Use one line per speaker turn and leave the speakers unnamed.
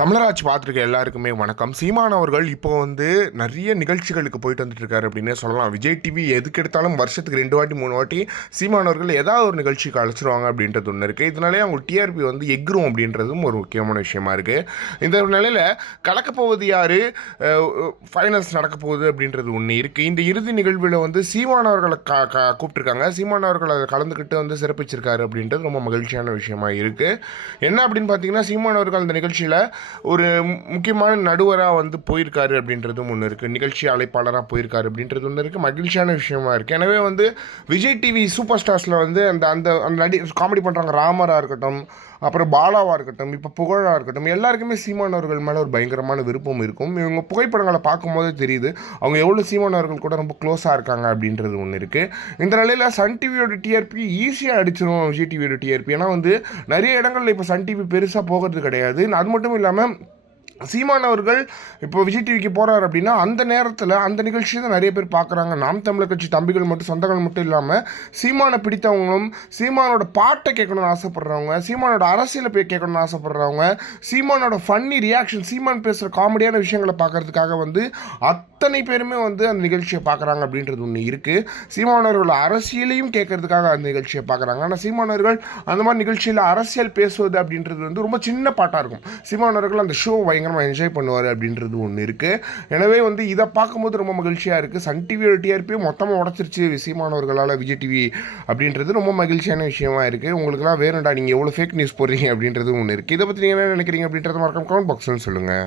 தமிழராஜ் பார்த்துருக்க எல்லாருக்குமே வணக்கம். சீமான் அவர்கள் இப்போ வந்து நிறைய நிகழ்ச்சிகளுக்கு போயிட்டு வந்துட்டு இருக்காரு அப்படின்னே சொல்லலாம். விஜய் டிவி எதுக்கு எடுத்தாலும் வருஷத்துக்கு ரெண்டு வாட்டி மூணு வாட்டி சீமான் அவர்கள் ஏதாவது ஒரு நிகழ்ச்சிக்கு அழைச்சிருவாங்க அப்படின்றது ஒன்று இருக்குது இதனாலே அவங்க டிஆர்பி வந்து எக்ரும் அப்படின்றதும் ஒரு முக்கியமான விஷயமா இருக்குது இந்த நிலையில் கலக்கப்போவது யார் ஃபைனல்ஸ் நடக்க போகுது அப்படின்றது ஒன்று இருக்குது இந்த இறுதி நிகழ்வில் வந்து சீமான் அவர்களை க க கூப்பிட்டுருக்காங்க. சீமான் அவர்கள் அதை கலந்துக்கிட்டு வந்து சிறப்பிச்சிருக்காரு அப்படின்றது ரொம்ப மகிழ்ச்சியான விஷயமா இருக்குது என்ன அப்படின்னு பார்த்தீங்கன்னா சீமான் அவர்கள் அந்த நிகழ்ச்சியில் ஒரு முக்கியமான நடுவராக வந்து போயிருக்காரு அப்படின்றதும் ஒன்று இருக்குது நிகழ்ச்சி அழைப்பாளராக போயிருக்காரு அப்படின்றது ஒன்று இருக்குது மகிழ்ச்சியான விஷயமா இருக்குது எனவே வந்து விஜய் டிவி சூப்பர் ஸ்டார்ஸில் வந்து அந்த அந்த அந்த நடி காமெடி பண்ணுறாங்க ராமராக இருக்கட்டும் அப்புறம் பாலாவாக இருக்கட்டும் இப்போ புகழாக இருக்கட்டும் எல்லாருக்குமே சீமான் அவர்கள் மேலே ஒரு பயங்கரமான விருப்பம் இருக்கும். இவங்க புகைப்படங்களை பார்க்கும்போதே தெரியுது அவங்க எவ்வளோ சீமான் அவர்கள் கூட ரொம்ப க்ளோஸாக இருக்காங்க அப்படின்றது ஒன்று இருக்குது இந்த நிலையில் சன் டிவியோட டிஆர்பி ஈஸியாக அடிச்சிடும் விஜய் டிவியோட டிஆர்பி ஏன்னா வந்து நிறைய இடங்கள்ல இப்போ சன் டிவி பெருசாக போகிறது கிடையாது. அது மட்டும் இல்லாமல் சீமான் அவர்கள் இப்போ விஜய் டிவிக்கு போகிறார் அப்படின்னா அந்த நேரத்தில் அந்த நிகழ்ச்சியை தான் நிறைய பேர் பார்க்குறாங்க. நாம் தமிழர் கட்சி தம்பிகள் மட்டும் சொந்தங்கள் மட்டும் இல்லாமல் சீமானை பிடித்தவங்களும் சீமானோட பாட்டை கேட்கணும்னு ஆசைப்படுறவங்க சீமானோட அரசியலை போய் கேட்கணும்னு ஆசைப்படுறவங்க சீமானோட ஃபன்னி ரியாக்ஷன் சீமான் பேசுகிற காமெடியான விஷயங்களை பார்க்கறதுக்காக வந்து அத்தனை பேருமே வந்து அந்த நிகழ்ச்சியை பார்க்குறாங்க அப்படின்றது ஒன்று இருக்குது சீமானவர்கள் அரசியலையும் கேட்கறதுக்காக அந்த நிகழ்ச்சியை பார்க்குறாங்க. ஆனால் சீமானவர்கள் அந்த மாதிரி நிகழ்ச்சியில் அரசியல் பேசுவது அப்படின்றது வந்து ரொம்ப சின்ன பாட்டாக இருக்கும். சீமானவர்கள் அந்த ஷோ பயங்கரமாக என்ஜாய் பண்ணுவார் அப்படின்றது ஒன்று இருக்குது எனவே வந்து இதை பார்க்கும்போது ரொம்ப மகிழ்ச்சியாக இருக்குது சன் டிவியோட டிஆர்பியும் மொத்தமாக உடச்சிருச்சு சீமானவர்களால் விஜய் டிவி அப்படின்றது ரொம்ப மகிழ்ச்சியான விஷயமா இருக்குது உங்களுக்குலாம் வேணும்டா நீங்கள் எவ்வளோ ஃபேக் நியூஸ் போடுறீங்க அப்படின்றது ஒன்று இருக்குது இதை பற்றி நீங்கள் என்ன நினைக்கிறீங்க அப்படின்றத மறக்காம கமெண்ட் பாக்ஸ்னு சொல்லுங்கள்